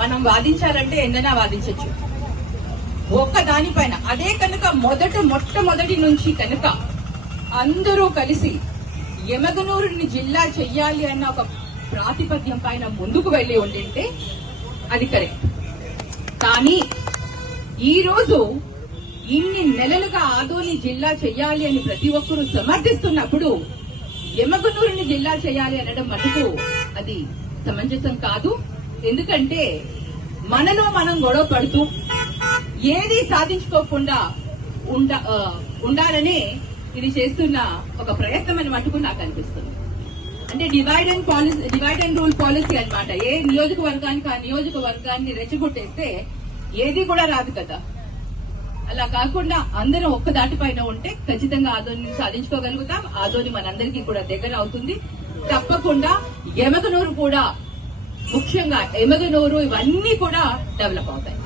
మనం వాదించాలంటే ఎన్నైనా వాదించవచ్చు. ఒక్క దానిపైన అదే కనుక మొట్టమొదటి నుంచి కనుక అందరూ కలిసి ఎమగనూరుని జిల్లా చెయ్యాలి అన్న ఒక ప్రాతిపద్యం పైన ముందుకు వెళ్లి ఉండింటే అది కరెక్ట్. కానీ ఈ రోజు ఇన్ని నెలలుగా ఆదోని జిల్లా చెయ్యాలి అని ప్రతి ఒక్కరూ సమర్థిస్తున్నప్పుడు ఎమగనూరుని జిల్లా చేయాలి అనడం మటుకు అది సమంజసం కాదు. ఎందుకంటే మనలో మనం గొడవ పడుతూ ఏది సాధించుకోకుండా ఉండాలనే ఇది చేస్తున్న ఒక ప్రయత్నం అని మటుకు నాకు అనిపిస్తుంది. అంటే డివైడ్ అండ్ రూల్ పాలసీ అన్నమాట. ఏ నియోజకవర్గానికి ఆ నియోజకవర్గాన్ని రెచ్చగొట్టేస్తే ఏది కూడా రాదు కదా. అలా కాకుండా అందరం ఒక్క దాటిపైన ఉంటే ఖచ్చితంగా ఆదోని సాధించుకోగలుగుతాం. ఆదోని మనందరికీ కూడా దగ్గర అవుతుంది. తప్పకుండా ఎమగనూరు కూడా, ముఖ్యంగా ఎమగనూరు ఇవన్నీ కూడా డెవలప్ అవుతాయి.